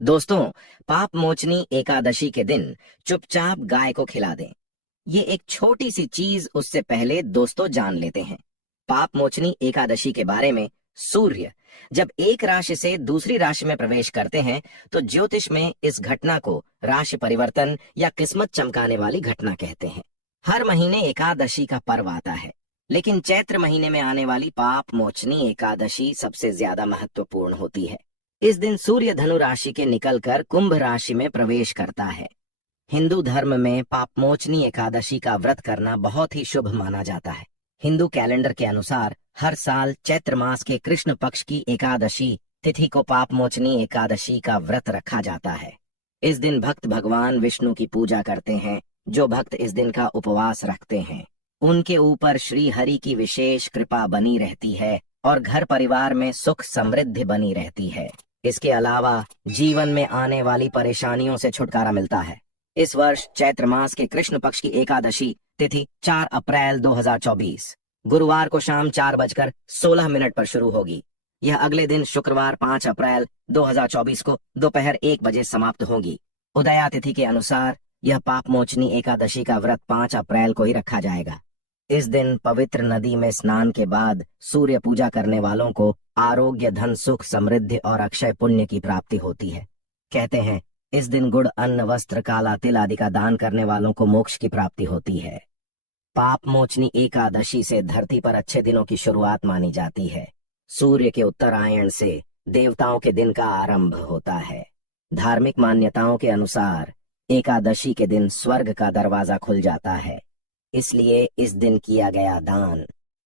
दोस्तों, पाप मोचनी एकादशी के दिन चुपचाप गाय को खिला दें। ये एक छोटी सी चीज उससे पहले दोस्तों जान लेते हैं। पाप मोचनी एकादशी के बारे में। सूर्य जब एक राशि से दूसरी राशि में प्रवेश करते हैं तो ज्योतिष में इस घटना को राशि परिवर्तन या किस्मत चमकाने वाली घटना कहते हैं। हर महीने एकादशी का पर्व आता है, लेकिन चैत्र महीने में आने वाली पाप मोचनी एकादशी सबसे ज्यादा महत्वपूर्ण होती है। इस दिन सूर्य धनु राशि के निकलकर कुंभ राशि में प्रवेश करता है। हिंदू धर्म में पापमोचनी एकादशी का व्रत करना बहुत ही शुभ माना जाता है। हिंदू कैलेंडर के अनुसार हर साल चैत्र मास के कृष्ण पक्ष की एकादशी तिथि को पापमोचनी एकादशी का व्रत रखा जाता है। इस दिन भक्त भगवान विष्णु की पूजा करते हैं। जो भक्त इस दिन का उपवास रखते हैं उनके ऊपर श्री हरि की विशेष कृपा बनी रहती है और घर परिवार में सुख समृद्धि बनी रहती है। इसके अलावा जीवन में आने वाली परेशानियों से छुटकारा मिलता है। इस वर्ष चैत्र मास के कृष्ण पक्ष की एकादशी तिथि 4 अप्रैल 2024 गुरुवार को शाम 4:16 पर शुरू होगी। यह अगले दिन शुक्रवार 5 अप्रैल 2024 को दोपहर 1 बजे समाप्त होगी। उदया तिथि के अनुसार यह पापमोचनी एकादशी का व्रत 5 अप्रैल को ही रखा जाएगा। इस दिन पवित्र नदी में स्नान के बाद सूर्य पूजा करने वालों को आरोग्य, धन, सुख, समृद्धि और अक्षय पुण्य की प्राप्ति होती है। कहते हैं इस दिन गुड़, अन्न, वस्त्र, काला तिल आदि का दान करने वालों को मोक्ष की प्राप्ति होती है। पाप मोचनी एकादशी से धरती पर अच्छे दिनों की शुरुआत मानी जाती है। सूर्य के उत्तरायण से देवताओं के दिन का आरंभ होता है। धार्मिक मान्यताओं के अनुसार एकादशी के दिन स्वर्ग का दरवाजा खुल जाता है, इसलिए इस दिन किया गया दान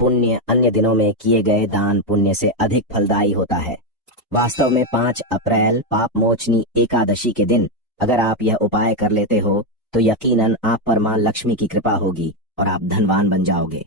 पुण्य अन्य दिनों में किए गए दान पुण्य से अधिक फलदायी होता है। वास्तव में 5 अप्रैल पापमोचनी एकादशी के दिन अगर आप यह उपाय कर लेते हो तो यकीनन आप पर मां लक्ष्मी की कृपा होगी और आप धनवान बन जाओगे।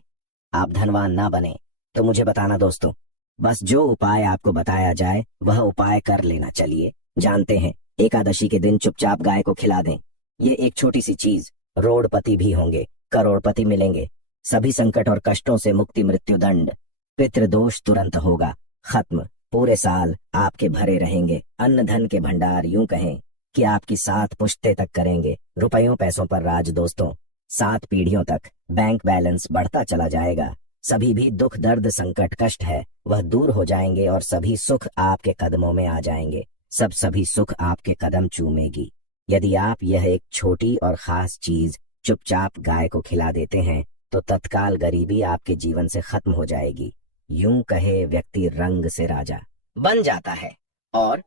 आप धनवान ना बने तो मुझे बताना दोस्तों, बस जो उपाय आपको बताया जाए वह उपाय कर लेना। चलिए जानते हैं। एकादशी के दिन चुपचाप गाय को खिला दें। ये एक छोटी सी चीज, रोडपति भी होंगे, करोड़पति मिलेंगे, सभी संकट और कष्टों से मुक्ति, मृत्यु दंड, पितृदोष तुरंत होगा खत्म। पूरे साल आपके भरे रहेंगे अन्न धन के भंडार, यूं कहें कि आपकी 7 पुश्ते तक करेंगे रुपयों पैसों पर राज। दोस्तों, 7 पीढ़ियों तक बैंक बैलेंस बढ़ता चला जाएगा। सभी भी दुख, दर्द, संकट, कष्ट है वह दूर हो जाएंगे और सभी सुख आपके कदमों में आ जाएंगे। सभी सुख आपके कदम चूमेगी। यदि आप यह एक छोटी और खास चीज चुपचाप गाय को खिला देते हैं तो तत्काल गरीबी आपके जीवन से खत्म हो जाएगी। यूं कहे व्यक्ति रंग से राजा बन जाता है और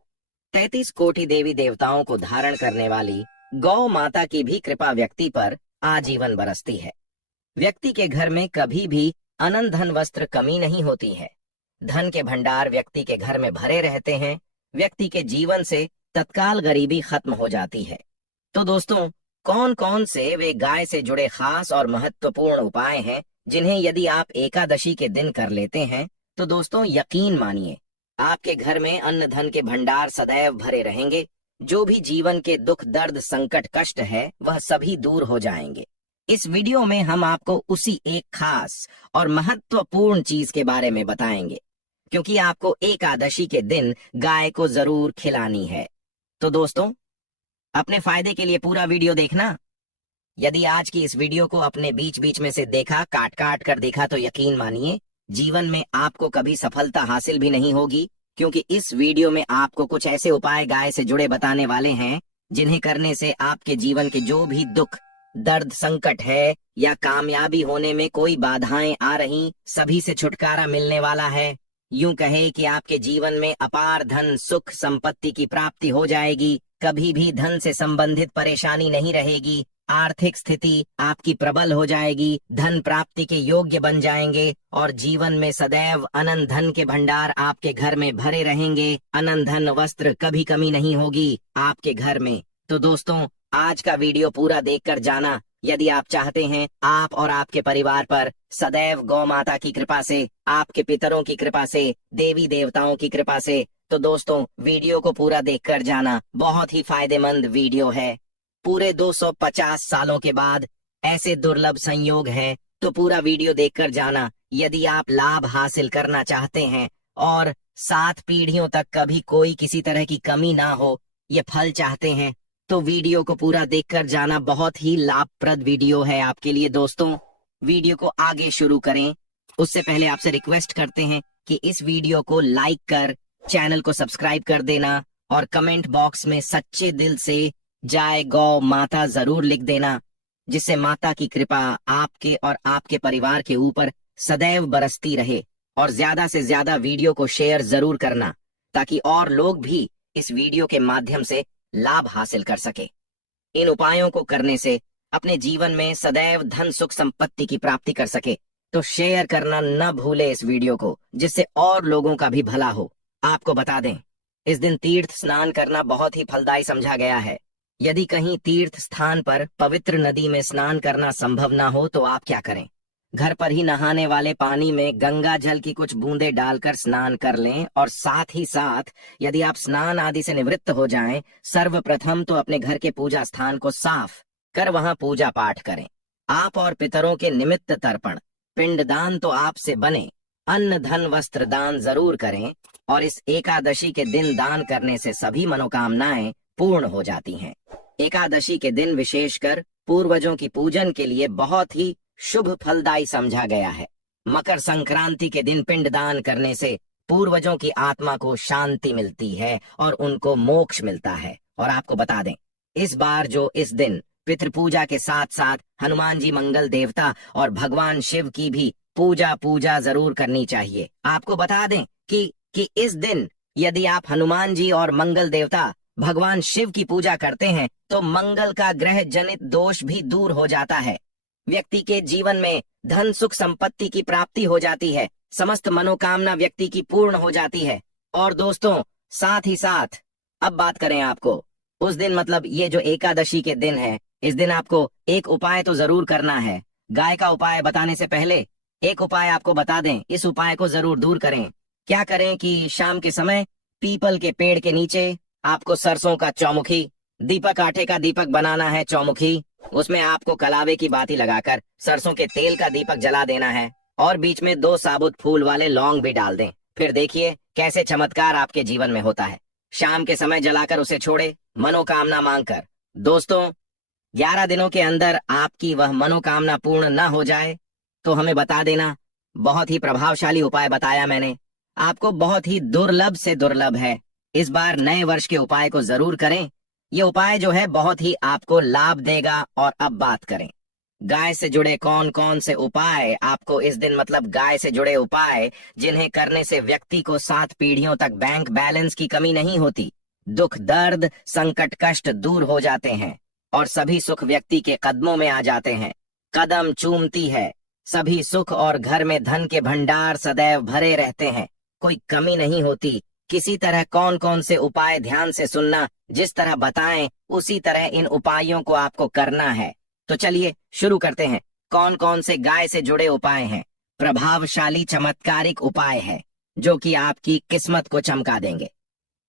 33 कोटि देवी देवताओं को धारण करने वाली गौ माता की भी कृपा व्यक्ति पर आजीवन बरसती है। व्यक्ति के घर में कभी भी अनंत धन, वस्त्र कमी नहीं होती है। धन के भंडार व्यक्ति के घर में भरे रहते हैं। व्यक्ति के जीवन से तत्काल गरीबी खत्म हो जाती है। तो दोस्तों, कौन कौन से वे गाय से जुड़े खास और महत्वपूर्ण उपाय हैं जिन्हें यदि आप एकादशी के दिन कर लेते हैं तो दोस्तों यकीन मानिए आपके घर में अन्न धन के भंडार सदैव भरे रहेंगे। जो भी जीवन के दुख, दर्द, संकट, कष्ट है वह सभी दूर हो जाएंगे। इस वीडियो में हम आपको उसी एक खास और महत्वपूर्ण चीज के बारे में बताएंगे, क्योंकि आपको एकादशी के दिन गाय को जरूर खिलानी है। तो दोस्तों, अपने फायदे के लिए पूरा वीडियो देखना। यदि आज की इस वीडियो को अपने बीच बीच में से देखा, काट काट कर देखा तो यकीन मानिए जीवन में आपको कभी सफलता हासिल भी नहीं होगी, क्योंकि इस वीडियो में आपको कुछ ऐसे उपाय गाय से जुड़े बताने वाले हैं जिन्हें करने से आपके जीवन के जो भी दुख, दर्द, संकट है या कामयाबी होने में कोई बाधाएं आ रही, सभी से छुटकारा मिलने वाला है। यूं कहे कि आपके जीवन में अपार धन, सुख, संपत्ति की प्राप्ति हो जाएगी। कभी भी धन से संबंधित परेशानी नहीं रहेगी। आर्थिक स्थिति आपकी प्रबल हो जाएगी। धन प्राप्ति के योग्य बन जाएंगे और जीवन में सदैव अनंत धन के भंडार आपके घर में भरे रहेंगे। अनंत धन, वस्त्र, कभी कमी नहीं होगी आपके घर में। तो दोस्तों, आज का वीडियो पूरा देखकर जाना। यदि आप चाहते हैं आप और आपके परिवार पर सदैव गौ माता की कृपा से, आपके पितरों की कृपा से, देवी देवताओं की कृपा से, तो दोस्तों वीडियो को पूरा देखकर जाना। बहुत ही फायदेमंद वीडियो है। पूरे 250 सालों के बाद ऐसे दुर्लभ संयोग है, तो पूरा वीडियो देखकर जाना। यदि आप लाभ हासिल करना चाहते हैं और 7 पीढ़ियों तक कभी कोई किसी तरह की कमी ना हो, ये फल चाहते हैं तो वीडियो को पूरा देखकर जाना। बहुत ही लाभप्रद वीडियो है आपके लिए दोस्तों। वीडियो को आगे शुरू करें उससे पहले आपसे रिक्वेस्ट करते हैं कि इस वीडियो को लाइक कर चैनल को सब्सक्राइब कर देना और कमेंट बॉक्स में सच्चे दिल से जय गौ माता जरूर लिख देना, जिससे माता की कृपा आपके और आपके परिवार के ऊपर सदैव बरसती रहे। और ज्यादा से ज्यादा वीडियो को शेयर जरूर करना ताकि और लोग भी इस वीडियो के माध्यम से लाभ हासिल कर सके। इन उपायों को करने से अपने जीवन में सदैव धन सुख संपत्ति की प्राप्ति कर सके। तो शेयर करना न भूले इस वीडियो को, जिससे और लोगों का भी भला हो। आपको बता दें, इस दिन तीर्थ स्नान करना बहुत ही फलदायी समझा गया है। यदि कहीं तीर्थ स्थान पर पवित्र नदी में स्नान करना संभव ना हो तो आप क्या करें, घर पर ही नहाने वाले पानी में गंगा जल की कुछ बूंदें डालकर स्नान कर लें। और साथ ही साथ यदि आप स्नान आदि से निवृत्त हो जाएं, सर्वप्रथम तो अपने घर के पूजा स्थान को साफ कर वहां पूजा पाठ करें। आप और पितरों के निमित्त तर्पण पिंडदान तो आपसे बने, अन्न धन वस्त्र दान जरूर करें। और इस एकादशी के दिन दान करने से सभी मनोकामनाएं पूर्ण हो जाती हैं। एकादशी के दिन विशेषकर पूर्वजों की पूजन के लिए बहुत ही शुभ फलदायी समझा गया है। मकर संक्रांति के दिन पिंडदान करने से पूर्वजों की आत्मा को शांति मिलती है और उनको मोक्ष मिलता है। और आपको बता दें, इस बार जो इस दिन पितृपूजा के साथ साथ हनुमान जी मंगल देवता और भगवान शिव की भी पूजा जरूर करनी चाहिए। आपको बता दें कि इस दिन यदि आप हनुमान जी और मंगल देवता भगवान शिव की पूजा करते हैं तो मंगल का ग्रह जनित दोष भी दूर हो जाता है। व्यक्ति के जीवन में धन सुख संपत्ति की प्राप्ति हो जाती है, समस्त मनोकामना व्यक्ति की पूर्ण हो जाती है। और दोस्तों साथ ही साथ अब बात करें आपको उस दिन, मतलब ये जो एकादशी के दिन है, इस दिन आपको एक उपाय तो जरूर करना है। गाय का उपाय बताने से पहले एक उपाय आपको बता दें, इस उपाय को जरूर दूर करें। क्या करें कि शाम के समय पीपल के पेड़ के नीचे आपको सरसों का चौमुखी, दीपक आटे का दीपक बनाना है चौमुखी, उसमें आपको कलावे की बाती लगाकर सरसों के तेल का दीपक जला देना है और बीच में 2 साबुत फूल वाले लौंग भी डाल दें। फिर देखिए कैसे चमत्कार आपके जीवन में होता है। शाम के समय जलाकर उसे छोड़े मनोकामना मांगकर। दोस्तों 11 दिनों के अंदर आपकी वह मनोकामना पूर्ण न हो जाए तो हमें बता देना। बहुत ही प्रभावशाली उपाय बताया मैंने आपको, बहुत ही दुर्लभ से दुर्लभ है। इस बार नए वर्ष के उपाय को जरूर करें। ये उपाय जो है बहुत ही आपको लाभ देगा। और अब बात करें गाय से जुड़े कौन कौन से उपाय आपको इस दिन, मतलब गाय से जुड़े उपाय जिन्हें करने से व्यक्ति को 7 पीढ़ियों तक बैंक बैलेंस की कमी नहीं होती, दुख दर्द संकट कष्ट दूर हो जाते हैं और सभी सुख व्यक्ति के कदमों में आ जाते हैं। कदम चूमती है सभी सुख और घर में धन के भंडार सदैव भरे रहते हैं, कोई कमी नहीं होती। किसी तरह कौन कौन से उपाय ध्यान से सुनना, जिस तरह बताएं उसी तरह इन उपायों को आपको करना है। तो चलिए शुरू करते हैं। कौन कौन से गाय से जुड़े उपाय हैं, प्रभावशाली चमत्कारिक उपाय है जो कि आपकी किस्मत को चमका देंगे।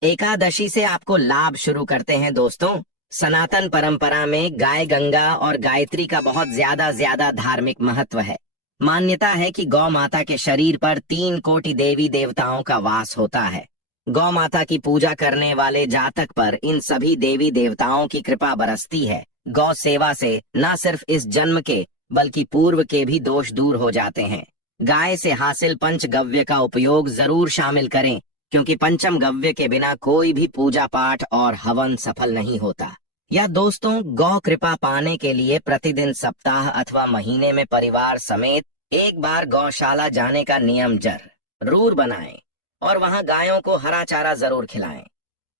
एकादशी से आपको लाभ शुरू करते हैं दोस्तों। सनातन परंपरा में गाय गंगा और गायत्री का बहुत ज्यादा धार्मिक महत्व है। मान्यता है कि गौ माता के शरीर पर 3 कोटि देवी देवताओं का वास होता है। गौ माता की पूजा करने वाले जातक पर इन सभी देवी देवताओं की कृपा बरसती है। गौ सेवा से न सिर्फ इस जन्म के बल्कि पूर्व के भी दोष दूर हो जाते हैं। गाय से हासिल पंचगव्य का उपयोग जरूर शामिल करें, क्योंकि पंचम गव्य के बिना कोई भी पूजा पाठ और हवन सफल नहीं होता। या दोस्तों गौ कृपा पाने के लिए प्रतिदिन सप्ताह अथवा महीने में परिवार समेत एक बार गौशाला जाने का नियम जरूर बनाएं और वहां गायों को हरा चारा जरूर खिलाएं।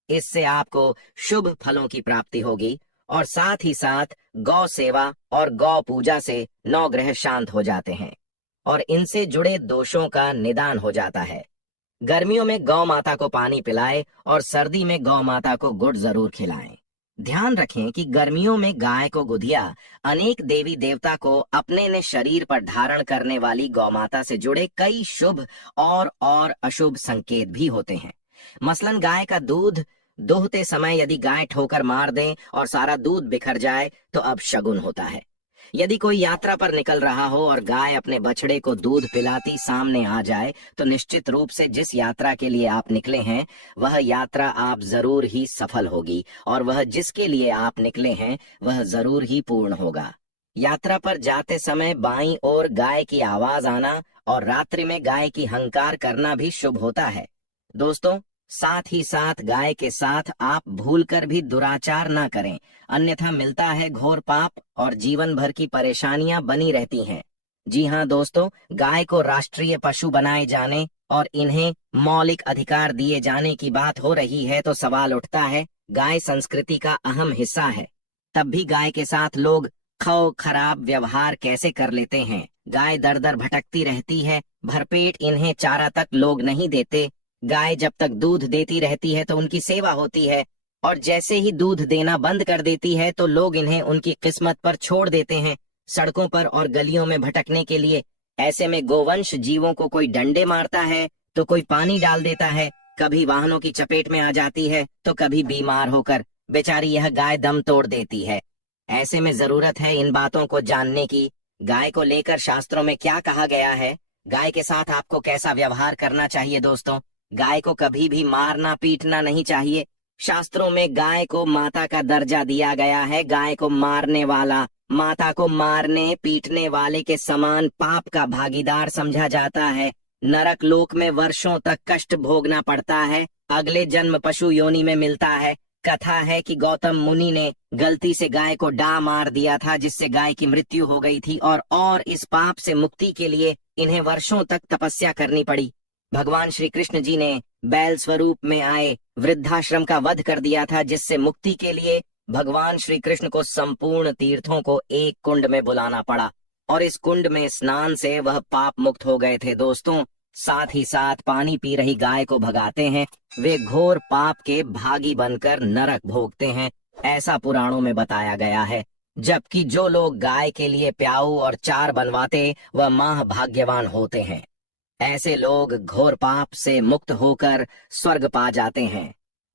इससे आपको शुभ फलों की प्राप्ति होगी और साथ ही साथ गौ सेवा और गौ पूजा से 9 ग्रह शांत हो जाते हैं और इनसे जुड़े दोषों का निदान हो जाता है। गर्मियों में गौ माता को पानी पिलाएं और सर्दी में गौ माता को गुड़ जरूर खिलाएं। ध्यान रखें कि गर्मियों में गाय को गुधिया अनेक देवी देवता को अपने ने शरीर पर धारण करने वाली गौ माता से जुड़े कई शुभ और अशुभ संकेत भी होते हैं। मसलन गाय का दूध दोहते समय यदि गाय ठोकर मार दे और सारा दूध बिखर जाए तो अब शगुन होता है। यदि कोई यात्रा पर निकल रहा हो और गाय अपने बछड़े को दूध पिलाती सामने आ जाए तो निश्चित रूप से जिस यात्रा के लिए आप निकले हैं वह यात्रा आप जरूर ही सफल होगी और वह जिसके लिए आप निकले हैं वह जरूर ही पूर्ण होगा। यात्रा पर जाते समय बाईं ओर गाय की आवाज आना और रात्रि में गाय की हंकार करना भी शुभ होता है। दोस्तों, साथ ही साथ गाय के साथ आप भूलकर भी दुराचार ना करें, अन्यथा मिलता है घोर पाप और जीवन भर की परेशानियां बनी रहती हैं। जी हाँ दोस्तों, गाय को राष्ट्रीय पशु बनाए जाने और इन्हें मौलिक अधिकार दिए जाने की बात हो रही है तो सवाल उठता है, गाय संस्कृति का अहम हिस्सा है, तब भी गाय के साथ लोग खराब व्यवहार कैसे कर लेते हैं। गाय दर दर भटकती रहती है, भरपेट इन्हें चारा तक लोग नहीं देते। गाय जब तक दूध देती रहती है तो उनकी सेवा होती है और जैसे ही दूध देना बंद कर देती है तो लोग इन्हें उनकी किस्मत पर छोड़ देते हैं, सड़कों पर और गलियों में भटकने के लिए। ऐसे में गोवंश जीवों को कोई डंडे मारता है तो कोई पानी डाल देता है, कभी वाहनों की चपेट में आ जाती है तो कभी बीमार होकर बेचारी यह गाय दम तोड़ देती है। ऐसे में जरूरत है इन बातों को जानने की। गाय को लेकर शास्त्रों में क्या कहा गया है, गाय के साथ आपको कैसा व्यवहार करना चाहिए। दोस्तों, गाय को कभी भी मारना पीटना नहीं चाहिए। शास्त्रों में गाय को माता का दर्जा दिया गया है। गाय को मारने वाला माता को मारने पीटने वाले के समान पाप का भागीदार समझा जाता है। नरक लोक में वर्षों तक कष्ट भोगना पड़ता है, अगले जन्म पशु योनि में मिलता है। कथा है कि गौतम मुनि ने गलती से गाय को डा मार दिया था जिससे गाय की मृत्यु हो गई थी और इस पाप से मुक्ति के लिए इन्हें वर्षों तक तपस्या करनी पड़ी। भगवान श्री कृष्ण जी ने बैल स्वरूप में आए वृद्धाश्रम का वध कर दिया था जिससे मुक्ति के लिए भगवान श्री कृष्ण को संपूर्ण तीर्थों को एक कुंड में बुलाना पड़ा और इस कुंड में स्नान से वह पाप मुक्त हो गए थे। दोस्तों, साथ ही साथ पानी पी रही गाय को भगाते हैं, वे घोर पाप के भागी बनकर नरक भोगते हैं, ऐसा पुराणों में बताया गया है। जबकि जो लोग गाय के लिए प्याऊ और चार बनवाते वह माह भाग्यवान होते हैं। ऐसे लोग घोर पाप से मुक्त होकर स्वर्ग पा जाते हैं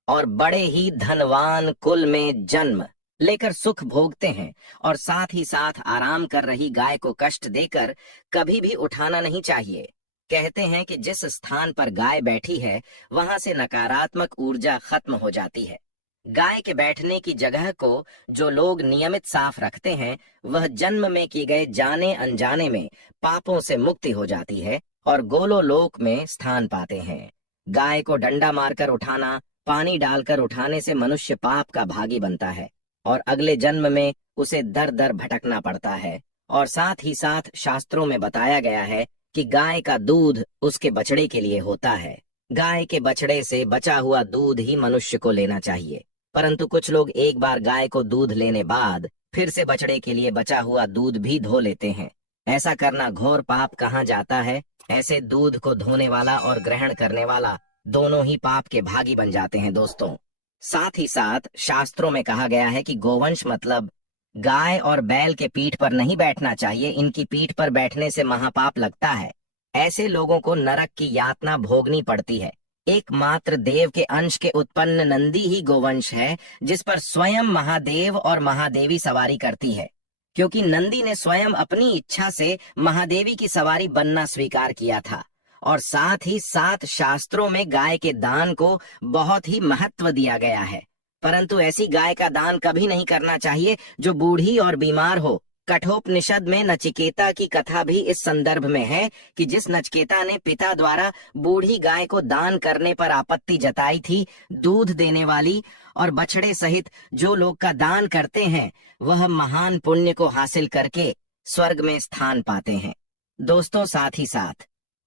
और बड़े ही धनवान कुल में जन्म लेकर सुख भोगते हैं और साथ ही साथ आराम कर रही गाय को कष्ट देकर कभी भी उठाना नहीं चाहिए। कहते हैं कि जिस स्थान पर गाय बैठी है वहां से नकारात्मक ऊर्जा खत्म हो जाती है। गाय के बैठने की जगह को जो लोग नियमित साफ रखते हैं वह जन्म में किए गए जाने अनजाने में पापों से मुक्ति हो जाती है और गोलोलोक में स्थान पाते हैं। गाय को डंडा मारकर उठाना, पानी डालकर उठाने से मनुष्य पाप का भागी बनता है और अगले जन्म में उसे दर दर भटकना पड़ता है। और साथ ही साथ शास्त्रों में बताया गया है कि गाय का दूध उसके बछड़े के लिए होता है। गाय के बछड़े से बचा हुआ दूध ही मनुष्य को लेना चाहिए, परंतु कुछ लोग एक बार गाय को दूध लेने बाद फिर से बछड़े के लिए बचा हुआ दूध भी धो लेते हैं। ऐसा करना घोर पाप कहा जाता है। ऐसे दूध को धोने वाला और ग्रहण करने वाला दोनों ही पाप के भागी बन जाते हैं। दोस्तों, साथ ही साथ शास्त्रों में कहा गया है कि गोवंश मतलब गाय और बैल के पीठ पर नहीं बैठना चाहिए। इनकी पीठ पर बैठने से महापाप लगता है। ऐसे लोगों को नरक की यातना भोगनी पड़ती है। एकमात्र देव के अंश के उत्पन्न नंदी ही गोवंश है जिस पर स्वयं महादेव और महादेवी सवारी करती है, क्योंकि नंदी ने स्वयं अपनी इच्छा से महादेवी की सवारी बनना स्वीकार किया था। और साथ ही साथ शास्त्रों में गाय के दान को बहुत ही महत्व दिया गया है, परंतु ऐसी गाय का दान कभी नहीं करना चाहिए जो बूढ़ी और बीमार हो। कठोपनिषद में नचिकेता की कथा भी इस संदर्भ में है कि जिस नचिकेता ने पिता द्वारा बूढ़ी गाय को दान करने पर आपत्ति जताई थी, दूध देने वाली और बछड़े सहित जो लोग का दान करते हैं वह महान पुण्य को हासिल करके स्वर्ग में स्थान पाते हैं। दोस्तों, साथ ही साथ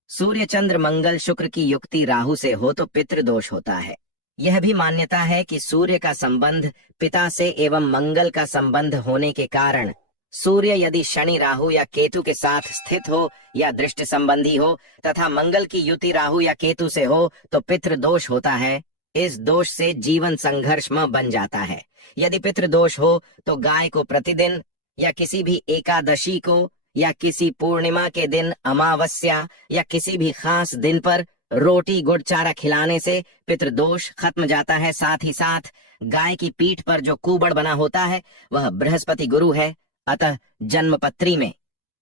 सूर्य चंद्र मंगल शुक्र की युक्ति राहु से हो तो पितृदोष होता है। यह भी मान्यता है कि सूर्य का संबंध पिता से एवं मंगल का संबंध होने के कारण सूर्य यदि शनि राहु या केतु के साथ स्थित हो या दृष्टि संबंधी हो तथा मंगल की युति राहु या केतु से हो तो पितृदोष होता है। इस दोष से जीवन संघर्षमय बन जाता है। यदि पितृदोष हो तो गाय को प्रतिदिन या किसी भी एकादशी को या किसी पूर्णिमा के दिन, अमावस्या या किसी भी खास दिन पर रोटी गुड़ चारा खिलाने से पितृदोष खत्म जाता है। साथ ही साथ गाय की पीठ पर जो कुबड़ बना होता है वह बृहस्पति गुरु है। अतः जन्मपत्री में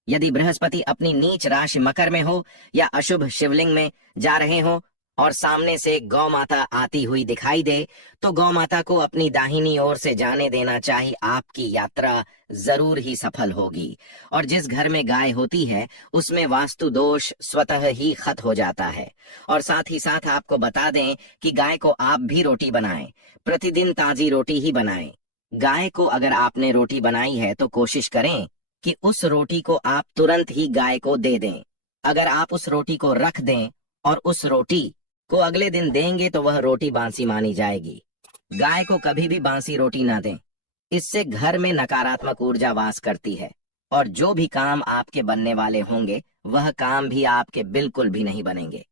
यदि बृहस्पति अपनी नीच राशि मकर में हो या अशुभ शिवलिंग में जा रहे हो और सामने से गौ माता आती हुई दिखाई दे, तो गौ माता को अपनी दाहिनी ओर से जाने देना चाहिए। आपकी यात्रा जरूर ही सफल होगी। और जिस घर में गाय होती है उसमें वास्तु दोष स्वतः ही खत्म हो जाता है। और साथ ही साथ आपको बता दें कि गाय को आप भी रोटी बनाएं, प्रतिदिन ताजी रोटी ही बनाएं। गाय को अगर आपने रोटी बनाई है तो कोशिश करें कि उस रोटी को आप तुरंत ही गाय को दे दें। अगर आप उस रोटी को रख दें और उस रोटी को अगले दिन देंगे तो वह रोटी बासी मानी जाएगी। गाय को कभी भी बासी रोटी ना दें, इससे घर में नकारात्मक ऊर्जा वास करती है और जो भी काम आपके बनने वाले होंगे वह काम भी आपके बिल्कुल भी नहीं बनेंगे।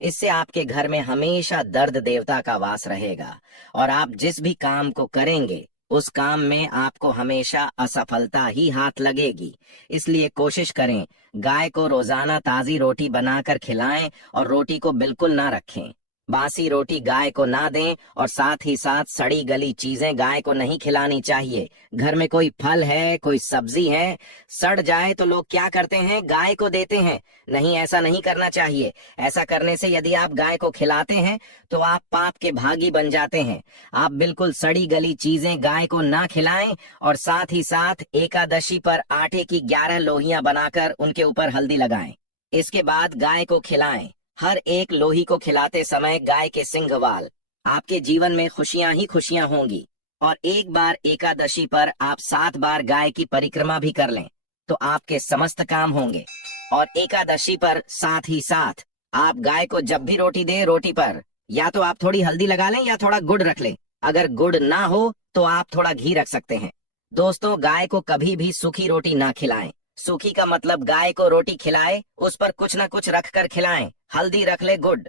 इससे आपके घर में हमेशा दर्द देवता का वास रहेगा और आप जिस भी काम को करेंगे उस काम में आपको हमेशा असफलता ही हाथ लगेगी। इसलिए कोशिश करें गाय को रोजाना ताजी रोटी बनाकर खिलाएं और रोटी को बिल्कुल ना रखें। बासी रोटी गाय को ना दें और साथ ही साथ सड़ी गली चीजें गाय को नहीं खिलानी चाहिए। घर में कोई फल है, कोई सब्जी है, सड़ जाए तो लोग क्या करते हैं, गाय को देते हैं। नहीं, ऐसा नहीं करना चाहिए। ऐसा करने से यदि आप गाय को खिलाते हैं तो आप पाप के भागी बन जाते हैं। आप बिल्कुल सड़ी गली चीजें गाय को ना खिलाएं और साथ ही साथ एकादशी पर आटे की 11 लोहियां बनाकर उनके ऊपर हल्दी लगाएं। इसके बाद गाय को खिलाएं। हर एक लोही को खिलाते समय गाय के सिंघवाल, आपके जीवन में खुशियां ही खुशियां होंगी। और एक बार एकादशी पर आप 7 बार गाय की परिक्रमा भी कर लें तो आपके समस्त काम होंगे। और एकादशी पर साथ ही साथ आप गाय को जब भी रोटी दें, रोटी पर या तो आप थोड़ी हल्दी लगा लें या थोड़ा गुड़ रख लें। अगर गुड़ ना हो तो आप थोड़ा घी रख सकते हैं। दोस्तों, गाय को कभी भी सूखी रोटी ना खिलाएं। सूखी का मतलब गाय को रोटी खिलाए, उस पर कुछ ना कुछ रख कर खिलाएं। हल्दी रख ले, गुड़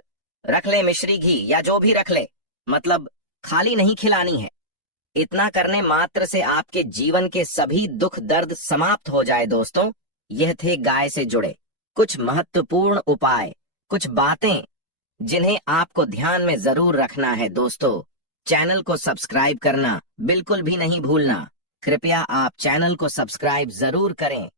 रख ले, मिश्री घी या जो भी रख ले, मतलब खाली नहीं खिलानी है। इतना करने मात्र से आपके जीवन के सभी दुख दर्द समाप्त हो जाए। दोस्तों, यह थे गाय से जुड़े कुछ महत्वपूर्ण उपाय, कुछ बातें जिन्हें आपको ध्यान में जरूर रखना है। दोस्तों, चैनल को सब्सक्राइब करना बिल्कुल भी नहीं भूलना। कृपया आप चैनल को सब्सक्राइब जरूर करें।